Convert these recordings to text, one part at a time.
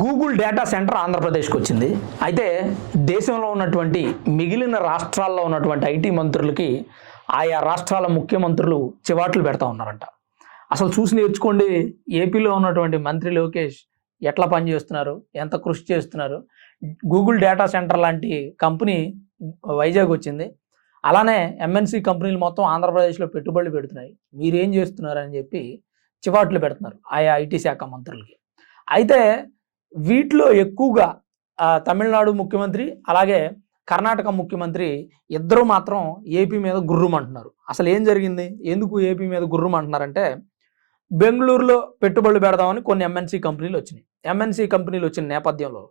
Google data centre ఆంధ్రప్రదేశ్కి వచ్చింది. అయితే దేశంలో ఉన్నటువంటి మిగిలిన రాష్ట్రాల్లో ఉన్నటువంటి ఐటీ మంత్రులకి ఆయా రాష్ట్రాల ముఖ్యమంత్రులు చివాట్లు పెడతా ఉన్నారంట. అసలు చూసి నేర్చుకోండి ఏపీలో ఉన్నటువంటి మంత్రి లోకేష్ ఎట్లా పనిచేస్తున్నారు ఎంత కృషి చేస్తున్నారు? గూగుల్ డేటా సెంటర్ లాంటి కంపెనీ వైజాగ్ వచ్చింది. అలానే ఎంఎన్సీ కంపెనీలు మొత్తం ఆంధ్రప్రదేశ్లో పెట్టుబడులు పెడుతున్నాయి. మీరేం చేస్తున్నారు అని చెప్పి చివాట్లు పెడుతున్నారు ఆయా ఐటీ శాఖ మంత్రులకి. అయితే వీటిలో ఎక్కువగా తమిళనాడు ముఖ్యమంత్రి అలాగే కర్ణాటక ముఖ్యమంత్రి ఇద్దరు మాత్రం ఏపీ మీద గుర్రం అంటున్నారు అసలు ఏం జరిగింది? ఎందుకు ఏపీ మీద గుర్రం అంటున్నారంటే బెంగళూరులో పెట్టుబడులు పెడదామని కొన్ని ఎంఎన్సీ కంపెనీలు వచ్చినాయి. ఎంఎన్సీ కంపెనీలు వచ్చిన నేపథ్యంలో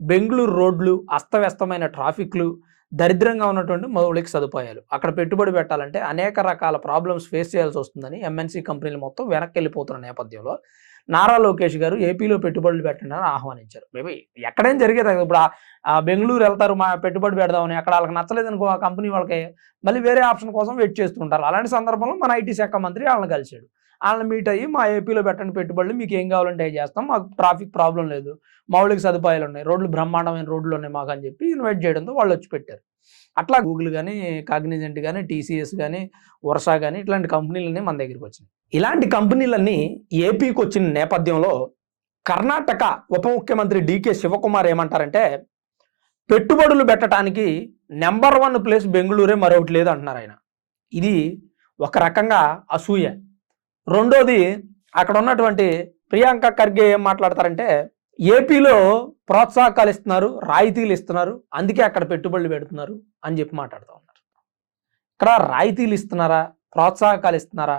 బెంగళూరు రోడ్లు అస్తవ్యస్తమైన ట్రాఫిక్లు దరిద్రంగా ఉన్నటువంటి మౌలిక సదుపాయాలు. అక్కడ పెట్టుబడి పెట్టాలంటే అనేక రకాల ప్రాబ్లమ్స్ ఫేస్ చేయాల్సి వస్తుందని ఎంఎన్సీ కంపెనీలు మొత్తం వెనక్కి వెళ్ళిపోతున్న నేపథ్యంలో నారా లోకేష్ గారు ఏపీలో పెట్టుబడులు పెట్టండి అని ఆహ్వానించారు. మేబీ ఎక్కడైనా జరిగేది కదా. ఇప్పుడు ఆ- బెంగళూరు వెళ్తారు మా పెట్టుబడి పెడదామని అక్కడ వాళ్ళకి నచ్చలేదు అనుకో ఆ కంపెనీ వాళ్ళకి మళ్ళీ వేరే ఆప్షన్ కోసం వెయిట్ చేస్తుంటారు అలాంటి సందర్భంలో మన ఐటీ శాఖ మంత్రి వాళ్ళని కలిశాడు. వాళ్ళని మీట్ అయ్యి మా ఏపీలో పెట్టండి పెట్టుబడులు మీకు ఏం కావాలంటే అవి చేస్తాం. మాకు ట్రాఫిక్ ప్రాబ్లం లేదు. మౌలిక సదుపాయాలు ఉన్నాయి. రోడ్లు బ్రహ్మాండమైన రోడ్లు ఉన్నాయి మాకు అని చెప్పి ఇన్వైట్ చేయడంతో వాళ్ళు వచ్చి పెట్టారు. అట్లా గూగుల్ కానీ కాగ్నిజెంట్ కానీ టీసీఎస్ కానీ వర్షా కానీ ఇట్లాంటి కంపెనీలన్నీ మన దగ్గరికి వచ్చినాయి. ఇలాంటి కంపెనీలన్నీ ఏపీకి వచ్చిన నేపథ్యంలో కర్ణాటక ఉప ముఖ్యమంత్రి డికే శివకుమార్ ఏమంటారంటే పెట్టుబడులు పెట్టడానికి నెంబర్ వన్ ప్లేస్ బెంగళూరే మరొకటి లేదు అంటున్నారు ఆయన. ఇది ఒక రకంగా అసూయ. రెండోది అక్కడ ఉన్నటువంటి ప్రియాంక ఖర్గే ఏం మాట్లాడతారంటే ఏపీలో ప్రోత్సాహకాలు ఇస్తున్నారు రాయితీలు ఇస్తున్నారు అందుకే అక్కడ పెట్టుబడులు పెడుతున్నారు అని చెప్పి మాట్లాడుతూ ఉన్నారు. ఇక్కడ రాయితీలు ఇస్తున్నారా ప్రోత్సాహకాలు ఇస్తున్నారా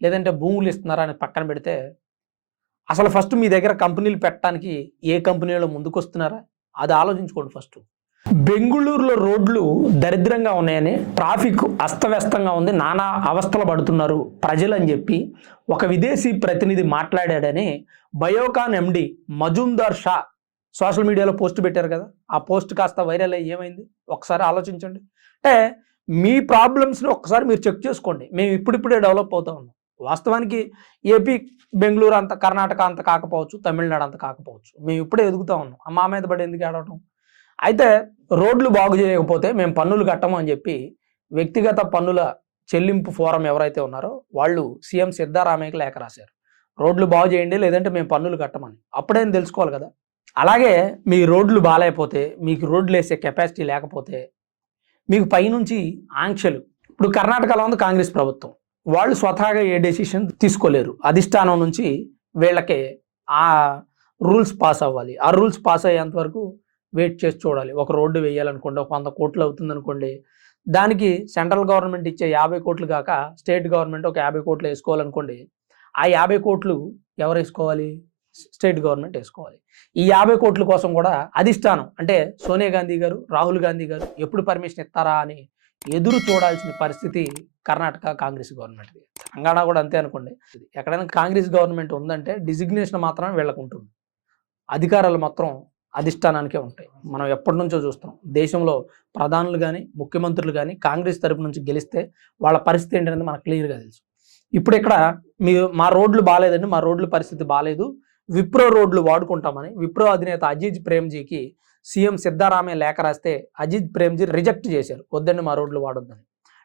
లేదంటే భూములు ఇస్తున్నారా అని పక్కన పెడితే అసలు ఫస్ట్ మీ దగ్గర కంపెనీలు పెట్టడానికి ఏ కంపెనీలో ముందుకు వస్తున్నారా అది ఆలోచించుకోండి ఫస్ట్. బెంగుళూరులో రోడ్లు దరిద్రంగా ఉన్నాయని ట్రాఫిక్ అస్తవ్యస్తంగా ఉంది నానా అవస్థలు పడుతున్నారు ప్రజలు అని చెప్పి ఒక విదేశీ ప్రతినిధి మాట్లాడాడని Biocon MD Mazumdar Shaw social మీడియాలో పోస్ట్ పెట్టారు కదా ఆ పోస్ట్ కాస్త వైరల్ అయ్యి ఏమైంది? ఒకసారి ఆలోచించండి. అంటే మీ ప్రాబ్లమ్స్ని ఒక్కసారి మీరు చెక్ చేసుకోండి. మేము ఇప్పుడిప్పుడే డెవలప్ అవుతా ఉన్నాం. వాస్తవానికి ఏపీ బెంగళూరు అంత కర్ణాటక అంత కాకపోవచ్చు తమిళనాడు అంత కాకపోవచ్చు. మేము ఇప్పుడే ఎదుగుతా ఉన్నాం. మా మీద పడి ఎందుకు ఆడటం అయితే రోడ్లు బాగు చేయకపోతే మేము పన్నులు కట్టము అని చెప్పి వ్యక్తిగత పన్నుల చెల్లింపు ఫోరం ఎవరైతే ఉన్నారో వాళ్ళు సీఎం సిద్ధారామయ్యకి లేఖ రాశారు. రోడ్లు బాగు చేయండి లేదంటే మేము పన్నులు కట్టమని. అప్పుడేం తెలుసుకోవాలి కదా. అలాగే మీ రోడ్లు బాగాలేకపోతే మీకు రోడ్లు వేసే కెపాసిటీ లేకపోతే మీకు పైనుంచి ఆంక్షలు. ఇప్పుడు కర్ణాటకలో ఉంది కాంగ్రెస్ ప్రభుత్వం. వాళ్ళు స్వతహాగా ఏ డెసిషన్ తీసుకోలేరు. అధిష్టానం నుంచి వీళ్ళకి ఆ రూల్స్ పాస్ అవ్వాలి. ఆ రూల్స్ పాస్ అయ్యేంత వరకు వెయిట్ చేసి చూడాలి. ఒక రోడ్డు వేయాలనుకోండి ఒక వంద కోట్లు అవుతుంది అనుకోండి దానికి సెంట్రల్ గవర్నమెంట్ ఇచ్చే యాభై కోట్లు కాక స్టేట్ గవర్నమెంట్ ఒక యాభై కోట్లు వేసుకోవాలనుకోండి ఆ యాభై కోట్లు ఎవరు వేసుకోవాలి? స్టేట్ గవర్నమెంట్ వేసుకోవాలి. ఈ యాభై కోట్ల కోసం కూడా అధిష్టానం అంటే సోనియా గాంధీ గారు రాహుల్ గాంధీ గారు ఎప్పుడు పర్మిషన్ ఇస్తారా అని ఎదురు చూడాల్సిన పరిస్థితి కర్ణాటక కాంగ్రెస్ గవర్నమెంట్ది. తెలంగాణ కూడా అంతే అనుకోండి. ఎక్కడైనా కాంగ్రెస్ గవర్నమెంట్ ఉందంటే డిజిగ్నేషన్ మాత్రమే వీళ్ళకు ఉంటుంది అధికారాలు మాత్రం అధిష్టానానికే ఉంటాయి. మనం ఎప్పటి నుంచో చూస్తాం దేశంలో ప్రధానులు కానీ ముఖ్యమంత్రులు కానీ కాంగ్రెస్ తరపు నుంచి గెలిస్తే వాళ్ళ పరిస్థితి ఏంటనేది మనకు క్లియర్గా తెలుసు. ఇప్పుడు ఇక్కడ మీ మా రోడ్లు బాగాలేదండి మా రోడ్ల పరిస్థితి బాగాలేదు విప్రో రోడ్లు వాడుకుంటామని విప్రో అధినేత అజీజ్ ప్రేమ్జీకి సీఎం సిద్ధారామయ్య లేఖ రాస్తే అజిత్ ప్రేమ్జీ రిజెక్ట్ చేశారు. వద్దండి మా రోడ్లు వాడొద్దని.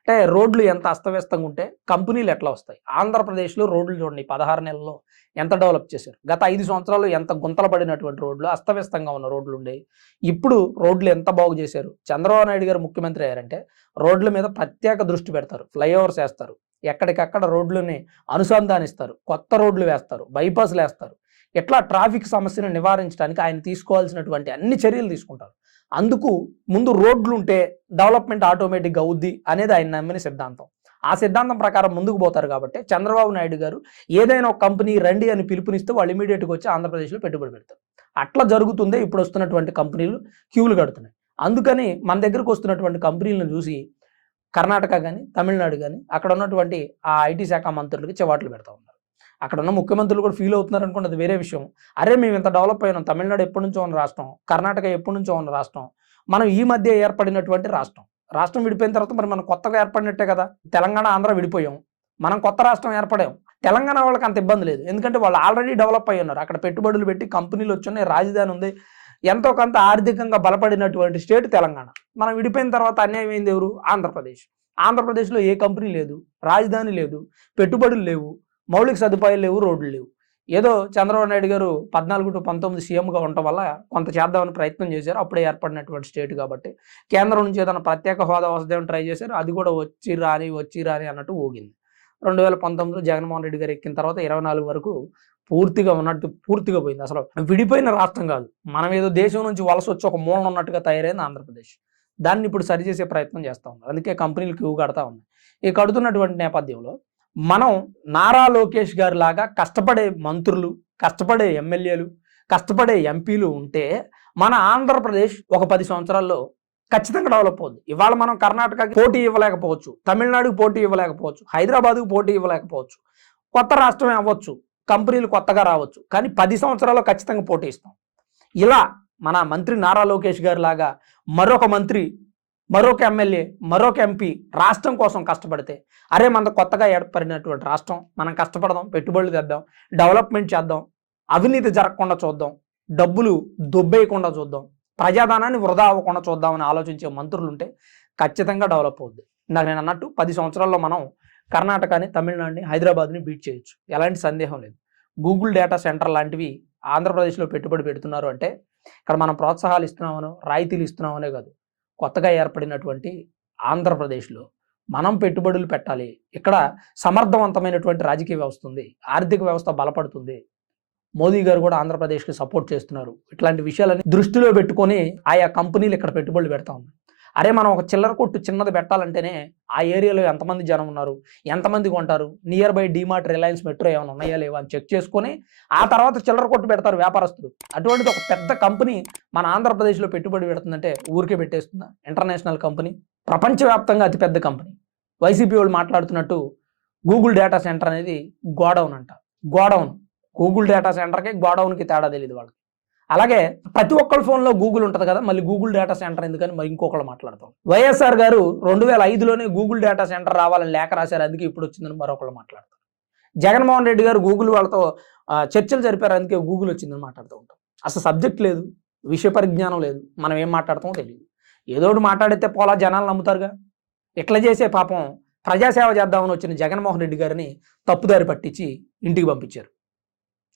అంటే రోడ్లు ఎంత అస్తవ్యస్తంగా ఉంటే కంపెనీలు ఎట్లా వస్తాయి? ఆంధ్రప్రదేశ్లో రోడ్లు చూడండి పదహారు నెలల్లో ఎంత డెవలప్ చేశారు? గత ఐదు సంవత్సరాలు ఎంత గుంతలు పడినటువంటి రోడ్లు అస్తవ్యస్తంగా ఉన్న రోడ్లు ఉండేవి. ఇప్పుడు రోడ్లు ఎంత బాగు చేశారు? చంద్రబాబు నాయుడు గారు ముఖ్యమంత్రి అయ్యారంటే రోడ్ల మీద ప్రత్యేక దృష్టి పెడతారు ఫ్లైఓవర్స్ వేస్తారు. ఎక్కడికక్కడ రోడ్లని అనుసంధానిస్తారు కొత్త రోడ్లు వేస్తారు బైపాస్లు వేస్తారు. ఎట్లా ట్రాఫిక్ సమస్యను నివారించడానికి ఆయన తీసుకోవాల్సినటువంటి అన్ని చర్యలు తీసుకుంటారు. అందుకు ముందు రోడ్లు ఉంటే డెవలప్మెంట్ ఆటోమేటిక్గా అవుద్ది అనేది ఆయన నమ్మిన సిద్ధాంతం. ఆ సిద్ధాంతం ప్రకారం ముందుకు పోతారు కాబట్టి చంద్రబాబు నాయుడు గారు ఏదైనా ఒక కంపెనీ రండి అని పిలుపునిస్తే వాళ్ళు ఇమీడియట్గా వచ్చి ఆంధ్రప్రదేశ్లో పెట్టుబడి పెడతారు. అట్లా జరుగుతుందే ఇప్పుడు వస్తున్నటువంటి కంపెనీలు క్యూలు కడుతున్నాయి. అందుకని మన దగ్గరకు వస్తున్నటువంటి కంపెనీలను చూసి కర్ణాటక కానీ తమిళనాడు కానీ అక్కడ ఉన్నటువంటి ఆ ఐటీ శాఖ మంత్రులకి చెవాట్లు పెడతా ఉన్నారు. అక్కడ ఉన్న ముఖ్యమంత్రులు కూడా ఫీల్ అవుతున్నారు అనుకోండి అది వేరే విషయం. అరే మేము ఇంత డెవలప్ అయినాం. తమిళనాడు ఎప్పటి నుంచో ఉన్న రాష్ట్రం కర్ణాటక ఎప్పటి నుంచో ఉన్న రాష్ట్రం. మనం ఈ మధ్య ఏర్పడినటువంటి రాష్ట్రం. రాష్ట్రం విడిపోయిన తర్వాత మరి మనం కొత్తగా ఏర్పడినట్టే కదా. తెలంగాణ ఆంధ్ర విడిపోయాం. మనం కొత్త రాష్ట్రం ఏర్పడాం. తెలంగాణ వాళ్ళకి అంత ఇబ్బంది లేదు. ఎందుకంటే వాళ్ళు ఆల్రెడీ డెవలప్ అయి ఉన్నారు. అక్కడ పెట్టుబడులు పెట్టి కంపెనీలు వచ్చున్నాయి రాజధాని ఉంది. ఎంతో కొంత ఆర్థికంగా బలపడినటువంటి స్టేట్ తెలంగాణ. మనం విడిపోయిన తర్వాత అన్యాయం ఏంది ఎవరు ఆంధ్రప్రదేశ్. ఆంధ్రప్రదేశ్లో ఏ కంపెనీ లేదు. రాజధాని లేదు. పెట్టుబడులు లేవు. మౌలిక సదుపాయాలు లేవు రోడ్లు లేవు. ఏదో చంద్రబాబు నాయుడు గారు పద్నాలుగు టు పంతొమ్మిది సీఎంగా ఉండటం వల్ల కొంత చేద్దామని ప్రయత్నం చేశారు. అప్పుడే ఏర్పడినటువంటి స్టేట్ కాబట్టి. కేంద్రం నుంచి ఏదైనా ప్రత్యేక హోదా వస్తుందని ట్రై చేశారు. అది కూడా వచ్చి రాని వచ్చి రాని అన్నట్టు ఊగింది. రెండు వేల పంతొమ్మిదిలో జగన్మోహన్ రెడ్డి గారు ఎక్కిన తర్వాత ఇరవై నాలుగు వరకు పూర్తిగా ఉన్నట్టు పూర్తిగా పోయింది. అసలు విడిపోయిన రాష్ట్రం కాదు. మనం ఏదో దేశం నుంచి వలస వచ్చి ఒక మూలన ఉన్నట్టుగా తయారైంది ఆంధ్రప్రదేశ్. దాన్ని ఇప్పుడు సరిచేసే ప్రయత్నం చేస్తూ ఉన్నారు. అందుకే కంపెనీలు క్యూ కడతా ఉన్నాయి. ఈ కడుతున్నటువంటి నేపథ్యంలో మనం నారా లోకేష్ గారి లాగా కష్టపడే మంత్రులు కష్టపడే ఎమ్మెల్యేలు కష్టపడే ఎంపీలు ఉంటే మన ఆంధ్రప్రదేశ్ ఒక పది సంవత్సరాల్లో ఖచ్చితంగా డెవలప్ అవుద్ది. ఇవాళ మనం కర్ణాటకకి పోటీ ఇవ్వలేకపోవచ్చు తమిళనాడుకి పోటీ ఇవ్వలేకపోవచ్చు హైదరాబాద్కి పోటీ ఇవ్వలేకపోవచ్చు కొత్త రాష్ట్రమే అవ్వచ్చు కంపెనీలు కొత్తగా రావచ్చు కానీ పది సంవత్సరాల్లో ఖచ్చితంగా పోటీ ఇస్తాం. ఇలా మన మంత్రి నారా లోకేష్ గారి లాగా మరొక మంత్రి మరొక ఎమ్మెల్యే మరొక ఎంపీ రాష్ట్రం కోసం కష్టపడితే అరే మన కొత్తగా ఏర్పడినటువంటి రాష్ట్రం మనం కష్టపడదాం పెట్టుబడులు తెద్దాం డెవలప్మెంట్ చేద్దాం అవినీతి జరగకుండా చూద్దాం డబ్బులు దొబ్బేయకుండా చూద్దాం ప్రజాధనాన్ని వృధా అవ్వకుండా చూద్దామని ఆలోచించే మంత్రులు ఉంటే ఖచ్చితంగా డెవలప్ అవుద్ది. ఇందాక నేను అన్నట్టు పది సంవత్సరాల్లో మనం కర్ణాటకని తమిళనాడుని హైదరాబాద్ని బీట్ చేయొచ్చు. ఎలాంటి సందేహం లేదు. గూగుల్ డేటా సెంటర్ లాంటివి ఆంధ్రప్రదేశ్లో పెట్టుబడి పెడుతున్నారు అంటే ఇక్కడ మనం ప్రోత్సాహాలు ఇస్తున్నామనో రాయితీలు ఇస్తున్నామనే కాదు. కొత్తగా ఏర్పడినటువంటి ఆంధ్రప్రదేశ్లో మనం పెట్టుబడులు పెట్టాలి. ఇక్కడ సమర్థవంతమైనటువంటి రాజకీయ వ్యవస్థ ఉంది. ఆర్థిక వ్యవస్థ బలపడుతుంది. మోదీ గారు కూడా ఆంధ్రప్రదేశ్కి సపోర్ట్ చేస్తున్నారు. ఇట్లాంటి విషయాలని దృష్టిలో పెట్టుకొని ఆయా కంపెనీలు ఇక్కడ పెట్టుబడులు పెడతా ఉన్నాయి. అరే మనం ఒక చిల్లర కొట్టు చిన్నది పెట్టాలంటేనే ఆ ఏరియాలో ఎంతమంది జనం ఉన్నారు? ఎంతమంది కొంటారు? Nearby DMart Reliance Metro ఏమైనా ఉన్నాయా లేవా అని చెక్ చేసుకొని ఆ తర్వాత చిల్లర కొట్టు పెడతారు వ్యాపారస్తులు. అటువంటిది ఒక పెద్ద కంపెనీ మన ఆంధ్రప్రదేశ్లో పెట్టుబడి పెడుతుందంటే ఊరికే పెట్టేస్తుందా? ఇంటర్నేషనల్ కంపెనీ ప్రపంచవ్యాప్తంగా అతిపెద్ద కంపెనీ. వైసీపీ వాళ్ళు మాట్లాడుతున్నట్టు గూగుల్ డేటా సెంటర్ అనేది గోడౌన్ అంట. గోడౌన్. గూగుల్ డేటా సెంటర్కి గోడౌన్కి తేడా తెలియదు వాళ్ళకి. అలాగే ప్రతి ఒక్కరి ఫోన్లో గూగుల్ ఉంటుంది కదా మళ్ళీ గూగుల్ డేటా సెంటర్ ఎందుకని మరి ఇంకొకళ్ళు మాట్లాడతాం. వైఎస్ఆర్ గారు రెండు వేల ఐదులోనే గూగుల్ డేటా సెంటర్ రావాలని లేఖ రాశారు అందుకే ఇప్పుడు వచ్చిందని మరొకళ్ళు మాట్లాడతారు. జగన్మోహన్ రెడ్డి గారు గూగుల్ వాళ్ళతో చర్చలు జరిపారు అందుకే గూగుల్ వచ్చిందని మాట్లాడుతూ ఉంటాం. అసలు సబ్జెక్ట్ లేదు విషయ పరిజ్ఞానం లేదు మనం ఏం మాట్లాడతామో తెలియదు. ఏదో ఒకటి మాట్లాడితే పోలా జనాలు నమ్ముతారుగా. ఇట్లా చేసే పాపం ప్రజాసేవ చేద్దామని వచ్చిన జగన్మోహన్ రెడ్డి గారిని తప్పుదారి పట్టించి ఇంటికి పంపించారు.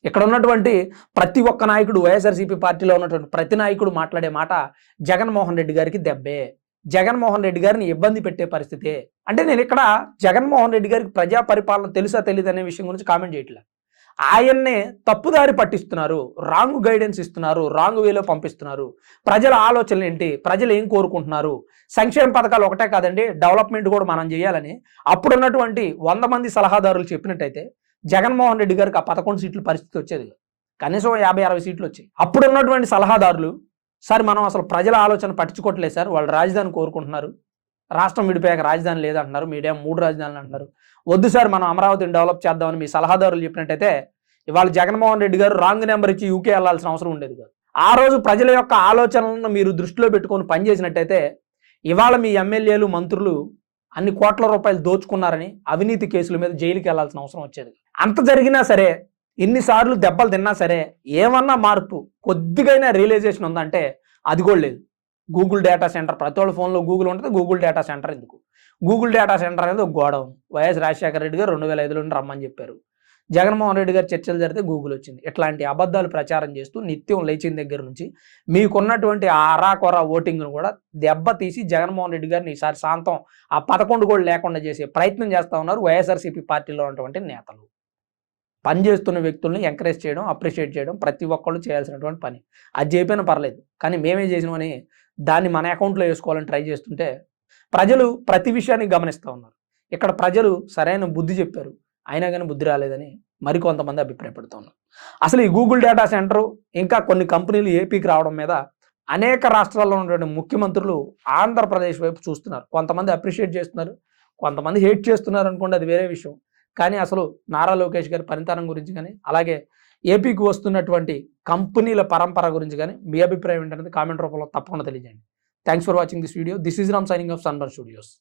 ఇక్కడ ఉన్నటువంటి ప్రతి ఒక్క నాయకుడు వైఎస్ఆర్సీపీ పార్టీలో ఉన్నటువంటి ప్రతి నాయకుడు మాట్లాడే మాట జగన్మోహన్ రెడ్డి గారికి దెబ్బే. జగన్మోహన్ రెడ్డి గారిని ఇబ్బంది పెట్టే పరిస్థితే. అంటే నేను ఇక్కడ జగన్మోహన్ రెడ్డి గారికి ప్రజా పరిపాలన తెలుసా తెలియదు అనే విషయం గురించి కామెంట్ చేయట్లే. ఆయన్నే తప్పుదారి పట్టిస్తున్నారు. రాంగ్ గైడెన్స్ ఇస్తున్నారు. రాంగ్ వేలో పంపిస్తున్నారు. ప్రజల ఆలోచనలు ఏంటి? ప్రజలు ఏం కోరుకుంటున్నారు? సంక్షేమ పథకాలు ఒకటే కాదండి డెవలప్మెంట్ కూడా మనం చేయాలని. అప్పుడున్నటువంటి వంద మంది సలహాదారులు చెప్పినట్టయితే జగన్మోహన్ రెడ్డి గారికి ఆ పదకొండు సీట్లు పరిస్థితి వచ్చేది కనీసం యాభై అరవై సీట్లు వచ్చాయి. అప్పుడు ఉన్నటువంటి సలహాదారులు సార్ మనం అసలు ప్రజల ఆలోచన పట్టించుకోవట్లేదు సార్ వాళ్ళు రాజధాని కోరుకుంటున్నారు. రాష్ట్రం విడిపోయాక రాజధాని లేదంటున్నారు మీడియా మూడు రాజధానులు అంటున్నారు. వద్దు సార్ మనం అమరావతిని డెవలప్ చేద్దామని మీ సలహాదారులు చెప్పినట్టయితే ఇవాళ జగన్మోహన్ రెడ్డి గారు రాంగ్ నెంబర్ ఇచ్చి యూకే వెళ్ళాల్సిన అవసరం ఉండేది కాదు. ఆ రోజు ప్రజల యొక్క ఆలోచనలను మీరు దృష్టిలో పెట్టుకొని పనిచేసినట్టయితే ఇవాళ మీ ఎమ్మెల్యేలు మంత్రులు అన్ని కోట్ల రూపాయలు దోచుకున్నారని అవినీతి కేసుల మీద జైలుకి వెళ్ళాల్సిన అవసరం వచ్చేది అంత జరిగినా సరే ఎన్నిసార్లు దెబ్బలు తిన్నా సరే ఏమన్నా మార్పు కొద్దిగైనా రియలైజేషన్ ఉందంటే అది కూడా లేదు. గూగుల్ డేటా సెంటర్ ప్రతి వాళ్ళ ఫోన్లో గూగుల్ ఉంటుంది గూగుల్ డేటా సెంటర్ ఎందుకు? గూగుల్ డేటా సెంటర్ అనేది ఒక గోడౌన్ వైఎస్ రాజశేఖర రెడ్డి గారు రెండు వేల ఐదులో రమ్మని చెప్పారు. జగన్మోహన్ రెడ్డి గారు చర్చలు జరిగితే గూగుల్ వచ్చింది. ఇట్లాంటి అబద్ధాలు ప్రచారం చేస్తూ నిత్యం లేచిన దగ్గర నుంచి మీకున్నటువంటి ఆ ఓటింగ్ను కూడా దెబ్బ తీసి జగన్మోహన్ రెడ్డి గారిని ఈసారి శాంతం ఆ పదకొండు కూడా లేకుండా చేసే ప్రయత్నం చేస్తూ ఉన్నారు వైఎస్ఆర్సీపీ పార్టీలో ఉన్నటువంటి నేతలు. పనిచేస్తున్న వ్యక్తుల్ని ఎంకరేజ్ చేయడం అప్రిషియేట్ చేయడం ప్రతి ఒక్కళ్ళు చేయాల్సినటువంటి పని. అది చేయపోయినా పర్లేదు. కానీ మేమే చేసినామని దాన్ని మన అకౌంట్లో వేసుకోవాలని ట్రై చేస్తుంటే ప్రజలు ప్రతి విషయాన్ని గమనిస్తూ ఉన్నారు. ఇక్కడ ప్రజలు సరైన బుద్ధి చెప్పారు. అయినా కానీ బుద్ధి రాలేదని మరికొంతమంది అభిప్రాయపడుతున్నారు అసలు ఈ గూగుల్ డేటా సెంటర్ ఇంకా కొన్ని కంపెనీలు ఏపీకి రావడం మీద అనేక రాష్ట్రాల్లో ఉన్నటువంటి ముఖ్యమంత్రులు ఆంధ్రప్రదేశ్ వైపు చూస్తున్నారు. కొంతమంది అప్రిషియేట్ చేస్తున్నారు. కొంతమంది హేట్ చేస్తున్నారు అనుకోండి అది వేరే విషయం. కానీ అసలు నారా లోకేష్ గారి పనితనం గురించి కానీ అలాగే ఏపీకి వస్తున్నటువంటి కంపెనీల పరంపర గురించి కానీ మీ అభిప్రాయం ఏంటనేది కామెంట్ రూపంలో తప్పకుండా తెలియజేయండి. Thanks for watching this video this is Ram signing off Sunburn Studios